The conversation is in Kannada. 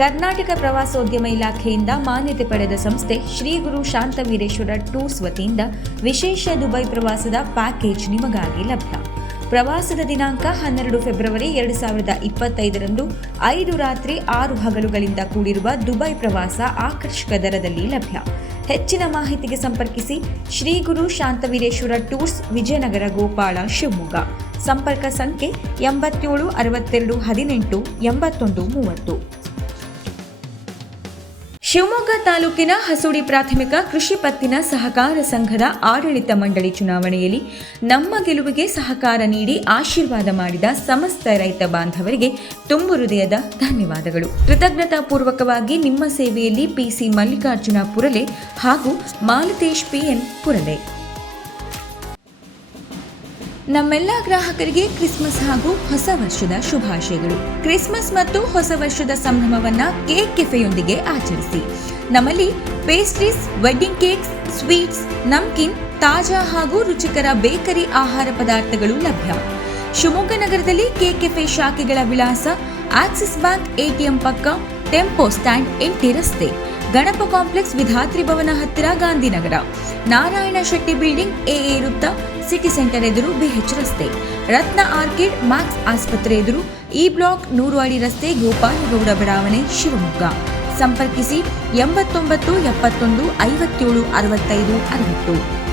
ಕರ್ನಾಟಕ ಪ್ರವಾಸೋದ್ಯಮ ಇಲಾಖೆಯಿಂದ ಮಾನ್ಯತೆ ಪಡೆದ ಸಂಸ್ಥೆ ಶ್ರೀ ಗುರು ಶಾಂತವೀರೇಶ್ವರ ಟೂರ್ಸ್ ವತಿಯಿಂದ ವಿಶೇಷ ದುಬೈ ಪ್ರವಾಸದ ಪ್ಯಾಕೇಜ್ ನಿಮಗಾಗಿ ಲಭ್ಯ. ಪ್ರವಾಸದ ದಿನಾಂಕ 12 ಫೆಬ್ರವರಿ 2025ರಂದು 5 ರಾತ್ರಿ 6 ಹಗಲುಗಳಿಂದ ಕೂಡಿರುವ ದುಬೈ ಪ್ರವಾಸ ಆಕರ್ಷಕ ದರದಲ್ಲಿ ಲಭ್ಯ. ಹೆಚ್ಚಿನ ಮಾಹಿತಿಗೆ ಸಂಪರ್ಕಿಸಿ ಶ್ರೀ ಗುರು ಶಾಂತವೀರೇಶ್ವರ ಟೂರ್ಸ್, ವಿಜಯನಗರ, ಗೋಪಾಳ, ಶಿವಮೊಗ್ಗ. ಸಂಪರ್ಕ ಸಂಖ್ಯೆ 87 62 18 81 30. ಶಿವಮೊಗ್ಗ ತಾಲೂಕಿನ ಹಸುಡಿ ಪ್ರಾಥಮಿಕ ಕೃಷಿ ಪತ್ತಿನ ಸಹಕಾರ ಸಂಘದ ಆಡಳಿತ ಮಂಡಳಿ ಚುನಾವಣೆಯಲ್ಲಿ ನಮ್ಮ ಗೆಲುವಿಗೆ ಸಹಕಾರ ನೀಡಿ ಆಶೀರ್ವಾದ ಮಾಡಿದ ಸಮಸ್ತ ರೈತ ಬಾಂಧವರಿಗೆ ತುಂಬು ಹೃದಯದ ಧನ್ಯವಾದಗಳು. ಕೃತಜ್ಞತಾಪೂರ್ವಕವಾಗಿ ನಿಮ್ಮ ಸೇವೆಯಲ್ಲಿ ಪಿಸಿ ಮಲ್ಲಿಕಾರ್ಜುನ ಪುರಲೆ ಹಾಗೂ ಮಾಲತೇಶ್ ಪಿಎನ್ ಪುರಲೆ. ನಮ್ಮೆಲ್ಲ ಗ್ರಾಹಕರಿಗೆ ಕ್ರಿಸ್ಮಸ್ ಹಾಗೂ ಹೊಸ ವರ್ಷದ ಶುಭಾಶಯಗಳು. ಕ್ರಿಸ್ಮಸ್ ಮತ್ತು ಹೊಸ ವರ್ಷದ ಸಂಭ್ರಮವನ್ನ ಕೇಕ್ ಕೆಫೆಯೊಂದಿಗೆ ಆಚರಿಸಿ. ನಮ್ಮಲ್ಲಿ ಪೇಸ್ಟ್ರೀಸ್, ವೆಡ್ಡಿಂಗ್ ಕೇಕ್ಸ್, ಸ್ವೀಟ್ಸ್, ನಮ್ಕಿನ್, ತಾಜಾ ಹಾಗೂ ರುಚಿಕರ ಬೇಕರಿ ಆಹಾರ ಪದಾರ್ಥಗಳು ಲಭ್ಯ. ಶಿವಮೊಗ್ಗ ನಗರದಲ್ಲಿ ಕೇಕ್ ಕೆಫೆ ಶಾಖೆಗಳ ವಿಳಾಸ: ಆಕ್ಸಿಸ್ ಬ್ಯಾಂಕ್ ಎಟಿಎಂ ಪಕ್ಕ, ಟೆಂಪೋ ಸ್ಟ್ಯಾಂಡ್, ಎಂಟಿ ರಸ್ತೆ, ಗಣಪ ಕಾಂಪ್ಲೆಕ್ಸ್, ವಿಧಾತ್ರಿ ಭವನ ಹತ್ತಿರ, ಗಾಂಧಿನಗರ, ನಾರಾಯಣ ಶೆಟ್ಟಿ ಬಿಲ್ಡಿಂಗ್, ಎಎ ವೃತ್ತ, ಸಿಟಿ ಸೆಂಟರ್ ಎದುರು, ಬಿಎಚ್ ರಸ್ತೆ, ರತ್ನ ಆರ್ಕಿಡ್, ಮ್ಯಾಕ್ಸ್ ಆಸ್ಪತ್ರೆ ಎದುರು, ಇ ಬ್ಲಾಕ್, 100 ಅಡಿ ರಸ್ತೆ, ಗೋಪಾಲಗೌಡ ಬಡಾವಣೆ, ಶಿವಮೊಗ್ಗ. ಸಂಪರ್ಕಿಸಿ 89 71 57 65 60.